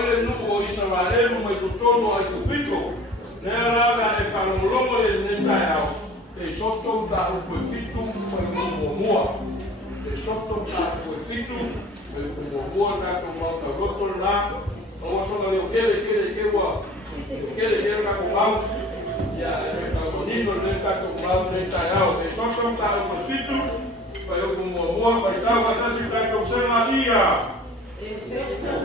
le nuku o Israelu mai tutono ai kupito. Nea raga e whalongolongo e ne tai au. E soto ta upo e fitu mai kumomua. E soto ta upo e fitu mai kumomua na kumauta roto na. O wasonga leo kele kewa. Kele na kumau. Ya e kagonino ne tato kumau ne tai au. E soto ta upo e fitu mai kumomua. Mai tau katasi tato sema ia. Perfeita.